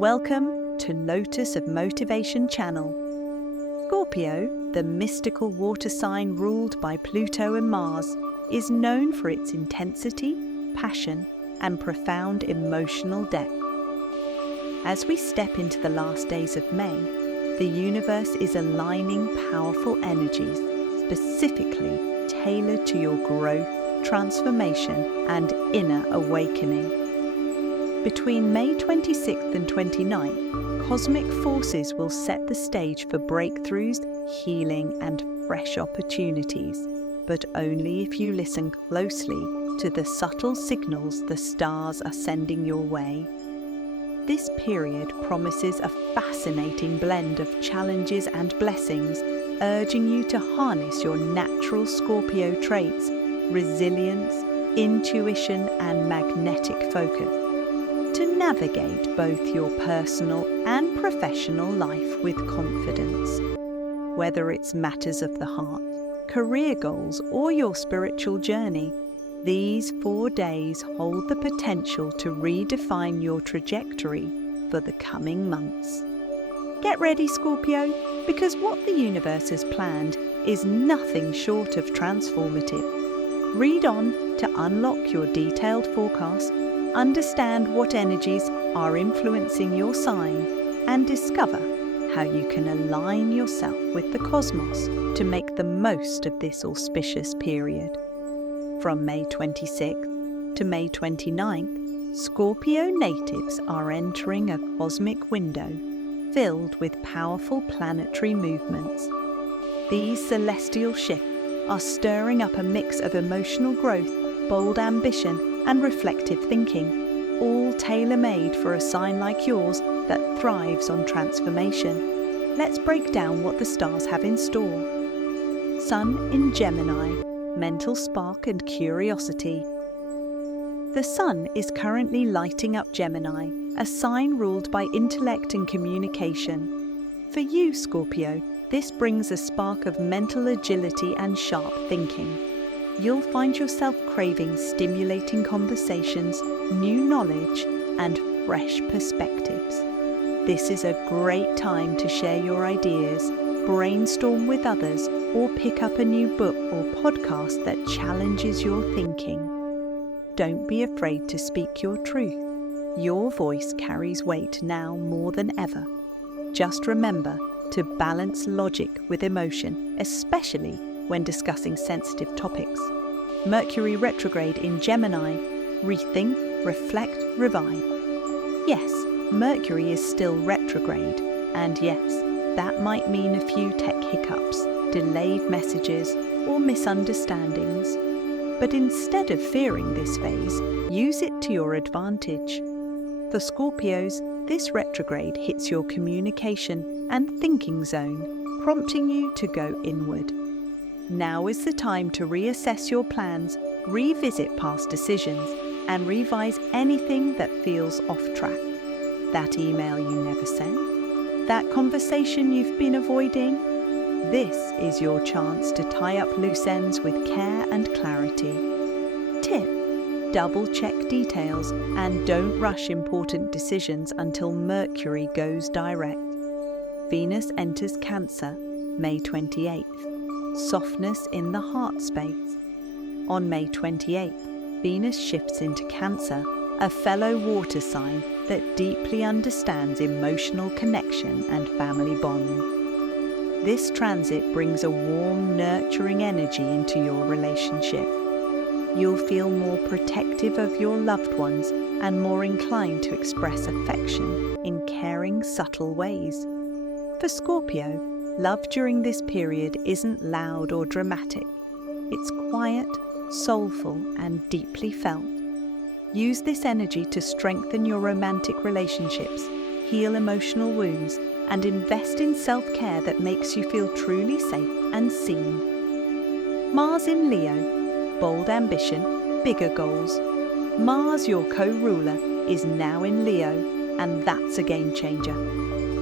Welcome to Lotus of Motivation channel. Scorpio, the mystical water sign ruled by Pluto and Mars, is known for its intensity, passion, and profound emotional depth. As we step into the last days of May, the universe is aligning powerful energies specifically tailored to your growth, transformation, and inner awakening. Between May 26th and 29th, cosmic forces will set the stage for breakthroughs, healing, and fresh opportunities, but only if you listen closely to the subtle signals the stars are sending your way. This period promises a fascinating blend of challenges and blessings, urging you to harness your natural Scorpio traits, resilience, intuition, and magnetic focus, to navigate both your personal and professional life with confidence. Whether it's matters of the heart, career goals, or your spiritual journey, these 4 days hold the potential to redefine your trajectory for the coming months. Get ready, Scorpio, because what the universe has planned is nothing short of transformative. Read on to unlock your detailed forecast, understand what energies are influencing your sign, and discover how you can align yourself with the cosmos to make the most of this auspicious period. From May 26th to May 29th, Scorpio natives are entering a cosmic window filled with powerful planetary movements. These celestial shifts are stirring up a mix of emotional growth, bold ambition, and reflective thinking, all tailor-made for a sign like yours that thrives on transformation. Let's break down what the stars have in store. Sun in Gemini, mental spark and curiosity. The Sun is currently lighting up Gemini, a sign ruled by intellect and communication. For you, Scorpio, this brings a spark of mental agility and sharp thinking. You'll find yourself craving stimulating conversations, new knowledge, and fresh perspectives. This is a great time to share your ideas, brainstorm with others, or pick up a new book or podcast that challenges your thinking. Don't be afraid to speak your truth. Your voice carries weight now more than ever. Just remember to balance logic with emotion, especially when discussing sensitive topics. Mercury retrograde in Gemini. Rethink, reflect, revive. Yes, Mercury is still retrograde, and yes, that might mean a few tech hiccups, delayed messages, or misunderstandings. But instead of fearing this phase, use it to your advantage. For Scorpios, this retrograde hits your communication and thinking zone, prompting you to go inward. Now is the time to reassess your plans, revisit past decisions, and revise anything that feels off track. That email you never sent? That conversation you've been avoiding? This is your chance to tie up loose ends with care and clarity. Tip: double-check details and don't rush important decisions until Mercury goes direct. Venus enters Cancer, May 28th. Softness in the heart space. On May 28th, Venus shifts into Cancer, a fellow water sign that deeply understands emotional connection and family bonds. This transit brings a warm, nurturing energy into your relationship. You'll feel more protective of your loved ones and more inclined to express affection in caring, subtle ways. For Scorpio, love during this period isn't loud or dramatic. It's quiet, soulful, and deeply felt. Use this energy to strengthen your romantic relationships, heal emotional wounds, and invest in self-care that makes you feel truly safe and seen. Mars in Leo, bold ambition, bigger goals. Mars, your co-ruler, is now in Leo, and that's a game changer.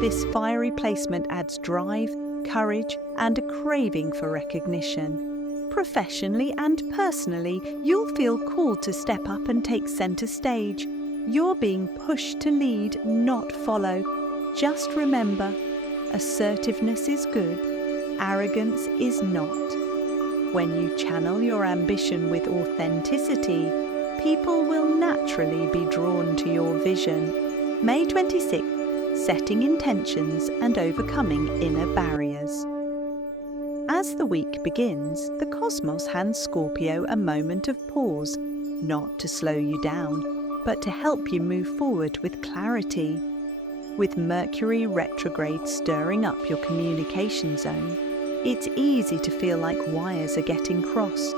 This fiery placement adds drive, courage, and a craving for recognition. Professionally and personally, you'll feel called to step up and take center stage. You're being pushed to lead, not follow. Just remember, assertiveness is good, arrogance is not. When you channel your ambition with authenticity, people will naturally be drawn to your vision. May 26th, setting intentions and overcoming inner barriers. As the week begins, the cosmos hands Scorpio a moment of pause, not to slow you down, but to help you move forward with clarity. With Mercury retrograde stirring up your communication zone, it's easy to feel like wires are getting crossed.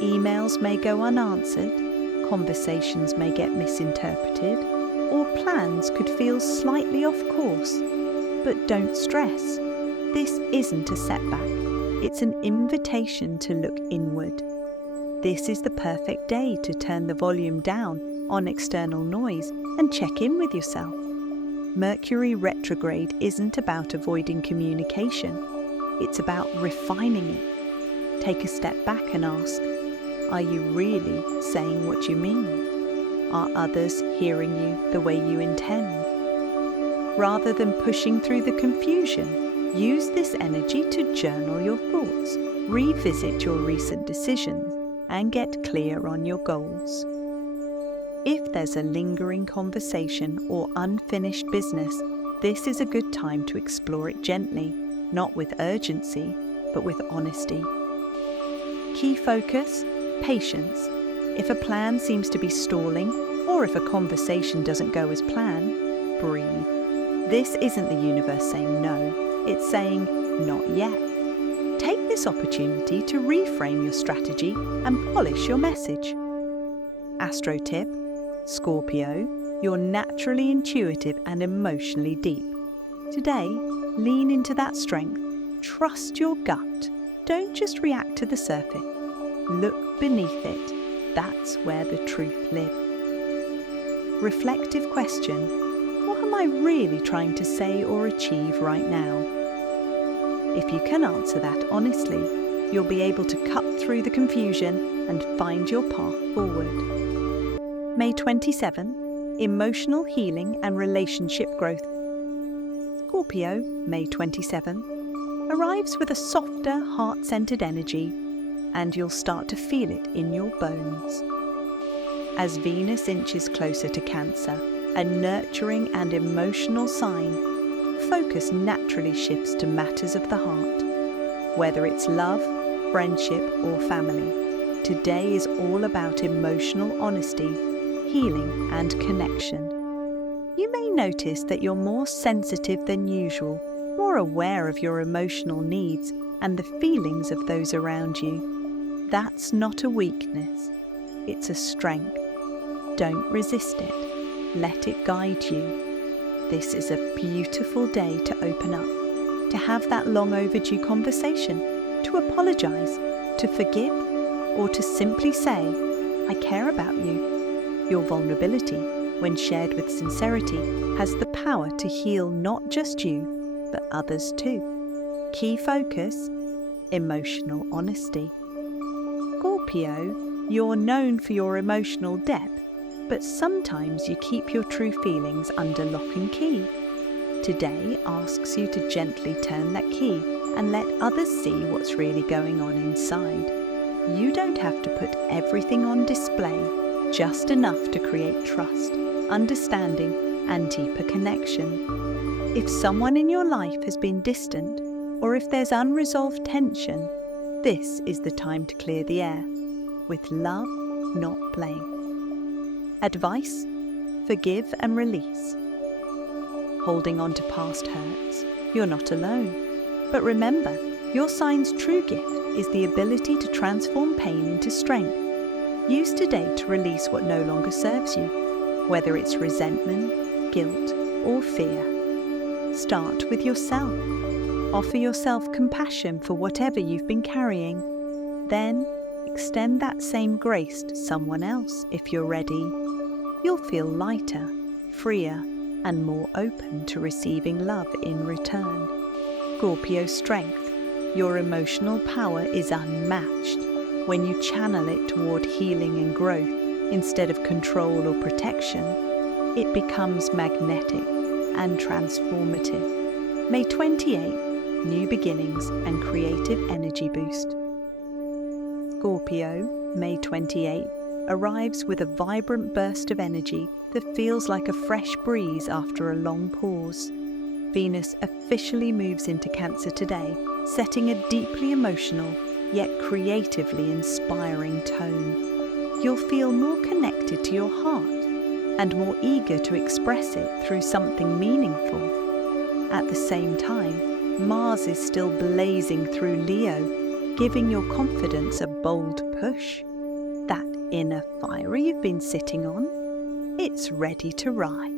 Emails may go unanswered, conversations may get misinterpreted, or plans could feel slightly off course. But don't stress. This isn't a setback. It's an invitation to look inward. This is the perfect day to turn the volume down on external noise and check in with yourself. Mercury retrograde isn't about avoiding communication. It's about refining it. Take a step back and ask, are you really saying what you mean? Are others hearing you the way you intend? Rather than pushing through the confusion, use this energy to journal your thoughts, revisit your recent decisions, and get clear on your goals. If there's a lingering conversation or unfinished business, this is a good time to explore it gently, not with urgency, but with honesty. Key focus: patience. If a plan seems to be stalling, or if a conversation doesn't go as planned, breathe. This isn't the universe saying no, it's saying not yet. Take this opportunity to reframe your strategy and polish your message. Astro tip: Scorpio, you're naturally intuitive and emotionally deep. Today, lean into that strength. Trust your gut. Don't just react to the surface. Look beneath it. That's where the truth lives. Reflective question: what am I really trying to say or achieve right now? If you can answer that honestly, you'll be able to cut through the confusion and find your path forward. May 27, emotional healing and relationship growth. Scorpio, May 27, arrives with a softer, heart-centered energy, and you'll start to feel it in your bones. As Venus inches closer to Cancer, a nurturing and emotional sign, focus naturally shifts to matters of the heart. Whether it's love, friendship, or family, today is all about emotional honesty, healing, and connection. You may notice that you're more sensitive than usual, more aware of your emotional needs and the feelings of those around you. That's not a weakness, it's a strength. Don't resist it, let it guide you. This is a beautiful day to open up, to have that long overdue conversation, to apologize, to forgive, or to simply say, I care about you. Your vulnerability, when shared with sincerity, has the power to heal not just you, but others too. Key focus: emotional honesty. Scorpio, you're known for your emotional depth, but sometimes you keep your true feelings under lock and key. Today asks you to gently turn that key and let others see what's really going on inside. You don't have to put everything on display, just enough to create trust, understanding, and deeper connection. If someone in your life has been distant, or if there's unresolved tension, this is the time to clear the air, with love, not blame. Advice: forgive and release. Holding on to past hurts, you're not alone. But remember, your sign's true gift is the ability to transform pain into strength. Use today to release what no longer serves you, whether it's resentment, guilt, or fear. Start with yourself. Offer yourself compassion for whatever you've been carrying. Then, extend that same grace to someone else if you're ready. You'll feel lighter, freer, and more open to receiving love in return. Scorpio strength. Your emotional power is unmatched. When you channel it toward healing and growth instead of control or protection, it becomes magnetic and transformative. May 28, new beginnings and creative energy boost. Scorpio, May 28, arrives with a vibrant burst of energy that feels like a fresh breeze after a long pause. Venus officially moves into Cancer today, setting a deeply emotional yet creatively inspiring tone. You'll feel more connected to your heart and more eager to express it through something meaningful. At the same time, Mars is still blazing through Leo, giving your confidence a bold push. That inner fire you've been sitting on, it's ready to rise.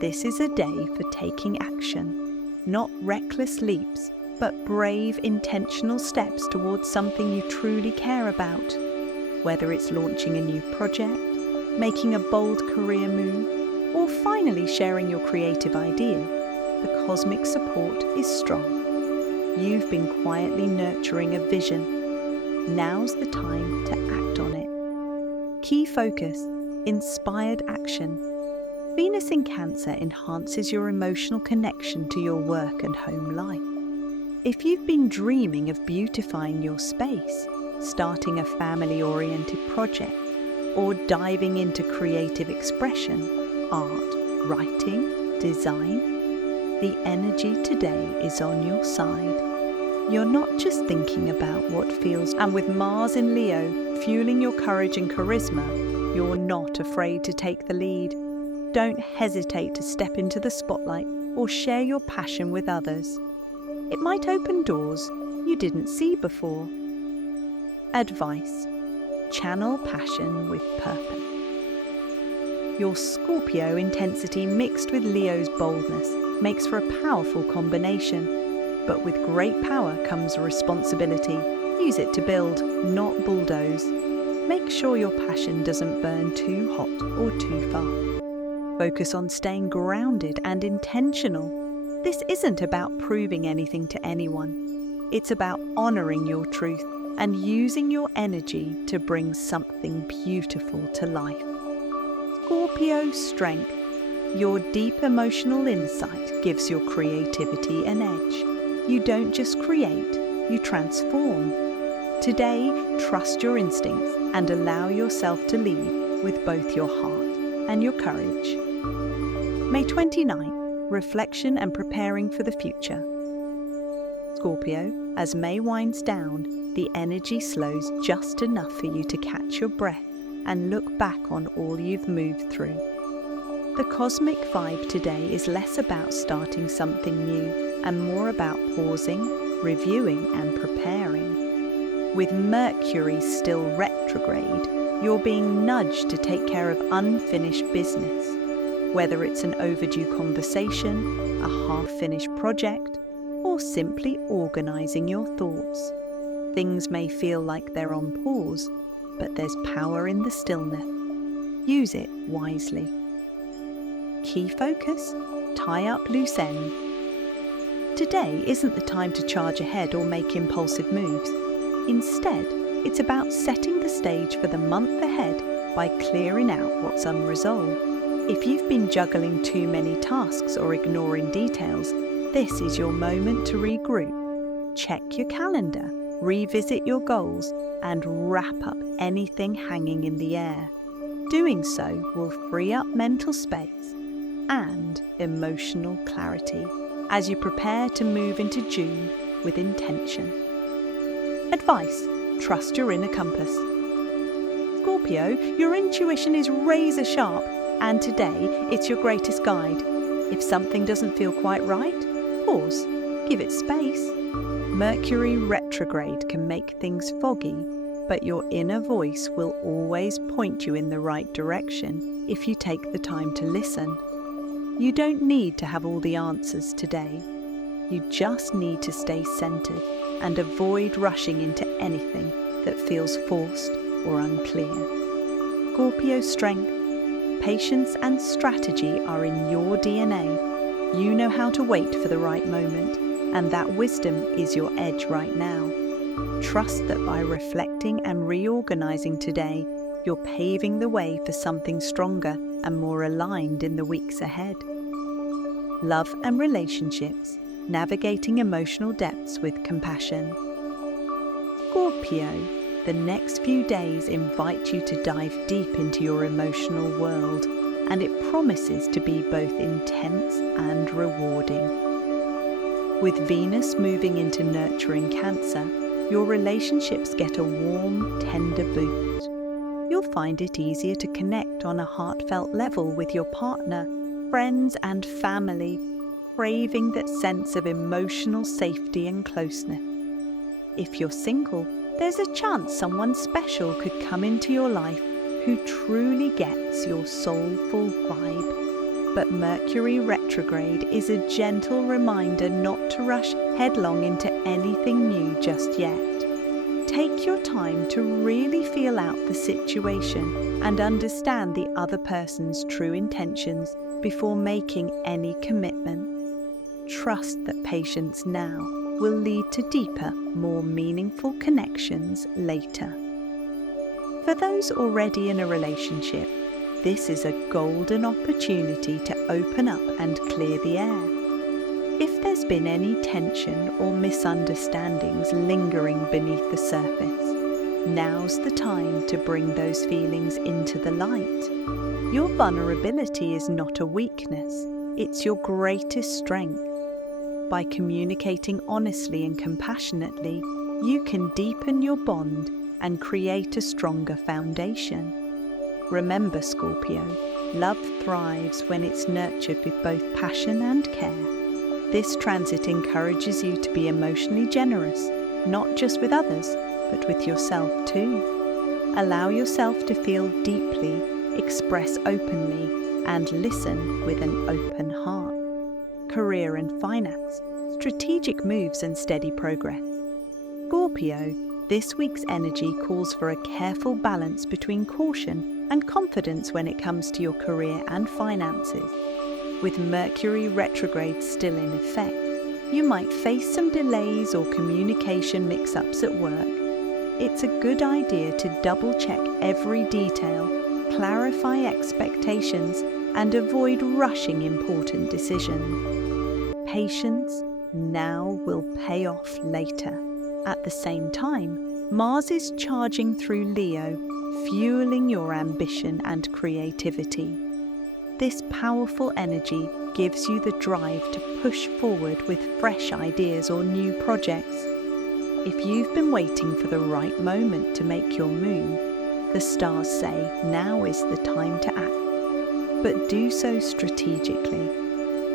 This is a day for taking action, not reckless leaps, but brave, intentional steps towards something you truly care about. Whether it's launching a new project, making a bold career move, or finally sharing your creative idea, the cosmic support is strong. You've been quietly nurturing a vision. Now's the time to act on it. Key focus, inspired action. Venus in Cancer enhances your emotional connection to your work and home life. If you've been dreaming of beautifying your space, starting a family-oriented project, or diving into creative expression, art, writing, design, the energy today is on your side. You're not just thinking about what feels, and with Mars in Leo fueling your courage and charisma, you're not afraid to take the lead. Don't hesitate to step into the spotlight or share your passion with others. It might open doors you didn't see before. Advice: channel passion with purpose. Your Scorpio intensity mixed with Leo's boldness makes for a powerful combination. But with great power comes responsibility. Use it to build, not bulldoze. Make sure your passion doesn't burn too hot or too far. Focus on staying grounded and intentional. This isn't about proving anything to anyone. It's about honoring your truth and using your energy to bring something beautiful to life. Scorpio strength. Your deep emotional insight gives your creativity an edge. You don't just create, you transform. Today, trust your instincts and allow yourself to lead with both your heart and your courage. May 29, reflection and preparing for the future. Scorpio, as May winds down, the energy slows just enough for you to catch your breath and look back on all you've moved through. The cosmic vibe today is less about starting something new and more about pausing, reviewing and preparing. With Mercury still retrograde, you're being nudged to take care of unfinished business. Whether it's an overdue conversation, a half-finished project, or simply organizing your thoughts. Things may feel like they're on pause, but there's power in the stillness. Use it wisely. Key focus, tie up loose ends. Today isn't the time to charge ahead or make impulsive moves. Instead, it's about setting the stage for the month ahead by clearing out what's unresolved. If you've been juggling too many tasks or ignoring details, this is your moment to regroup. Check your calendar, revisit your goals, and wrap up anything hanging in the air. Doing so will free up mental space and emotional clarity as you prepare to move into June with intention. Advice: trust your inner compass. Scorpio, your intuition is razor sharp, and today it's your greatest guide. If something doesn't feel quite right, pause, give it space. Mercury retrograde can make things foggy, but your inner voice will always point you in the right direction if you take the time to listen. You don't need to have all the answers today. You just need to stay centered and avoid rushing into anything that feels forced or unclear. Scorpio strength, patience and strategy are in your DNA. You know how to wait for the right moment, and that wisdom is your edge right now. Trust that by reflecting and reorganizing today, you're paving the way for something stronger and more aligned in the weeks ahead. Love and relationships, navigating emotional depths with compassion. Scorpio, the next few days invite you to dive deep into your emotional world, and it promises to be both intense and rewarding. With Venus moving into nurturing Cancer, your relationships get a warm, tender boost. You'll find it easier to connect on a heartfelt level with your partner, friends, and family, craving that sense of emotional safety and closeness. If you're single, there's a chance someone special could come into your life who truly gets your soulful vibe. But Mercury retrograde is a gentle reminder not to rush headlong into anything new just yet. Take your time to really feel out the situation and understand the other person's true intentions before making any commitment. Trust that patience now will lead to deeper, more meaningful connections later. For those already in a relationship, this is a golden opportunity to open up and clear the air. If there's been any tension or misunderstandings lingering beneath the surface, now's the time to bring those feelings into the light. Your vulnerability is not a weakness, it's your greatest strength. By communicating honestly and compassionately, you can deepen your bond and create a stronger foundation. Remember, Scorpio, love thrives when it's nurtured with both passion and care. This transit encourages you to be emotionally generous, not just with others, but with yourself too. Allow yourself to feel deeply, express openly, and listen with an open heart. Career and finance, strategic moves and steady progress. Scorpio, this week's energy calls for a careful balance between caution and confidence when it comes to your career and finances. With Mercury retrograde still in effect, you might face some delays or communication mix-ups at work. It's a good idea to double-check every detail, clarify expectations, and avoid rushing important decisions. Patience now will pay off later. At the same time, Mars is charging through Leo, fueling your ambition and creativity. This powerful energy gives you the drive to push forward with fresh ideas or new projects. If you've been waiting for the right moment to make your move, the stars say now is the time to act. But do so strategically.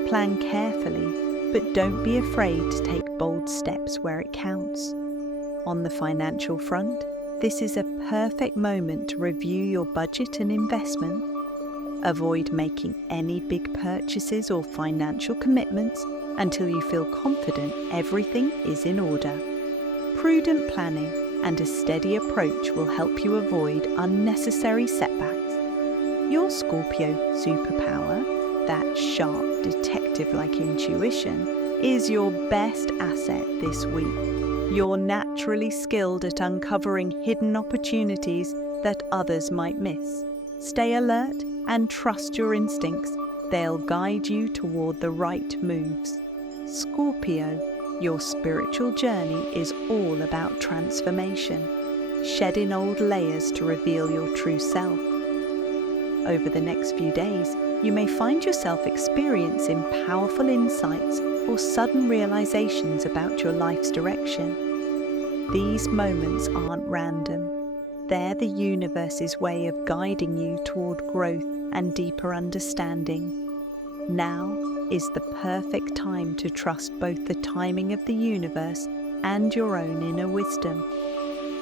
Plan carefully, but don't be afraid to take bold steps where it counts. On the financial front, this is a perfect moment to review your budget and investment. Avoid making any big purchases or financial commitments until you feel confident everything is in order. Prudent planning and a steady approach will help you avoid unnecessary setbacks. Your Scorpio superpower, that sharp detective-like intuition, is your best asset this week. You're naturally skilled at uncovering hidden opportunities that others might miss. Stay alert and trust your instincts. They'll guide you toward the right moves. Scorpio, your spiritual journey is all about transformation, shedding old layers to reveal your true self. Over the next few days, you may find yourself experiencing powerful insights or sudden realizations about your life's direction. These moments aren't random. They're the universe's way of guiding you toward growth and deeper understanding. Now is the perfect time to trust both the timing of the universe and your own inner wisdom.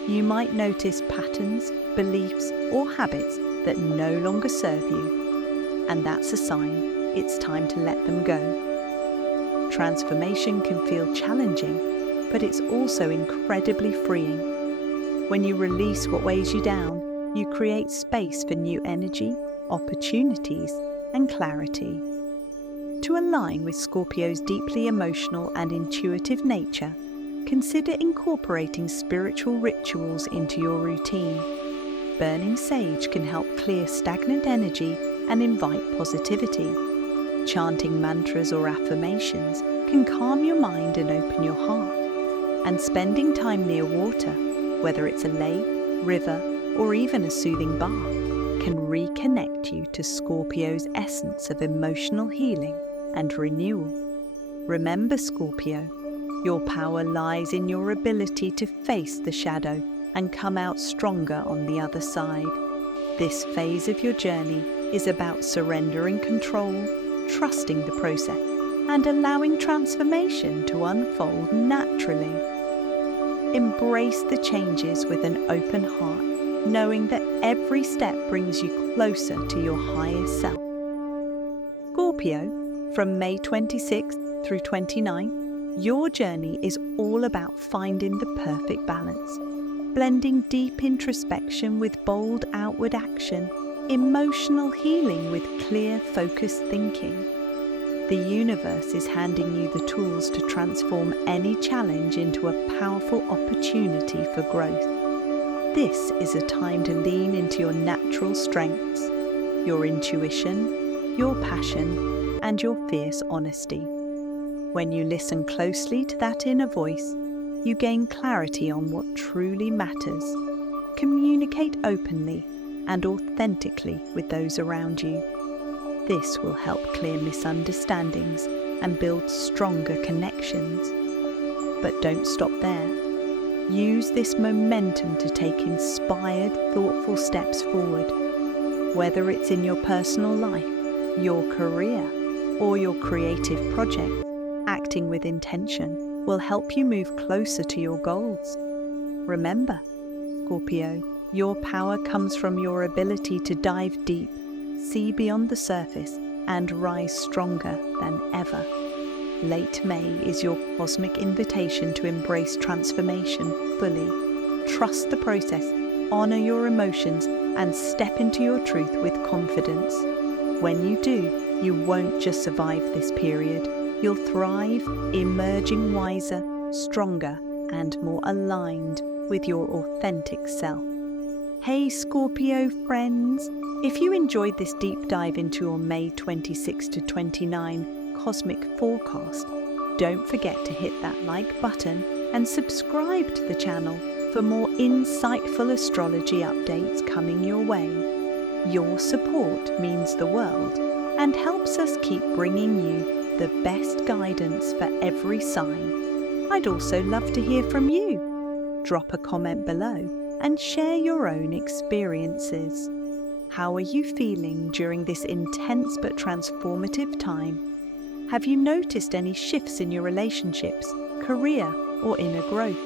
You might notice patterns, beliefs, or habits that no longer serve you, and that's a sign it's time to let them go. Transformation can feel challenging, but it's also incredibly freeing. When you release what weighs you down, you create space for new energy, opportunities, and clarity. To align with Scorpio's deeply emotional and intuitive nature, consider incorporating spiritual rituals into your routine. Burning sage can help clear stagnant energy and invite positivity. Chanting mantras or affirmations can calm your mind and open your heart. And spending time near water, whether it's a lake, river, or even a soothing bath, can reconnect you to Scorpio's essence of emotional healing and renewal. Remember, Scorpio, your power lies in your ability to face the shadow and come out stronger on the other side. This phase of your journey is about surrendering control, trusting the process, and allowing transformation to unfold naturally. Embrace the changes with an open heart, knowing that every step brings you closer to your higher self. Scorpio, from May 26th through 29th, your journey is all about finding the perfect balance, blending deep introspection with bold outward action, emotional healing with clear, focused thinking. The universe is handing you the tools to transform any challenge into a powerful opportunity for growth. This is a time to lean into your natural strengths, your intuition, your passion, and your fierce honesty. When you listen closely to that inner voice, you gain clarity on what truly matters. Communicate openly and authentically with those around you. This will help clear misunderstandings and build stronger connections. But don't stop there. Use this momentum to take inspired, thoughtful steps forward. Whether it's in your personal life, your career, or your creative project, acting with intention will help you move closer to your goals. Remember, Scorpio, your power comes from your ability to dive deep, see beyond the surface, and rise stronger than ever. Late May is your cosmic invitation to embrace transformation fully. Trust the process, honor your emotions, and step into your truth with confidence. When you do, you won't just survive this period. You'll thrive, emerging wiser, stronger, and more aligned with your authentic self. Hey Scorpio friends, if you enjoyed this deep dive into your May 26 to 29 cosmic forecast, don't forget to hit that like button and subscribe to the channel for more insightful astrology updates coming your way. Your support means the world and helps us keep bringing you the best guidance for every sign. I'd also love to hear from you. Drop a comment below and share your own experiences. How are you feeling during this intense but transformative time? Have you noticed any shifts in your relationships, career, or inner growth?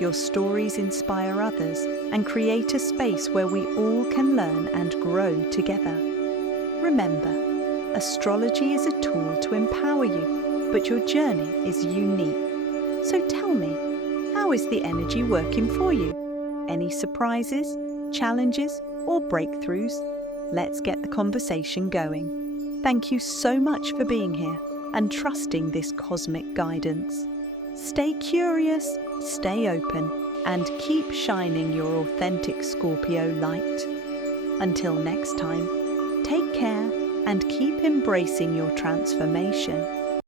Your stories inspire others and create a space where we all can learn and grow together. Remember, astrology is a tool to empower you, but your journey is unique. So tell me, how is the energy working for you? Any surprises, challenges, or breakthroughs? Let's get the conversation going. Thank you so much for being here and trusting this cosmic guidance. Stay curious, stay open, and keep shining your authentic Scorpio light. Until next time, take care and keep embracing your transformation.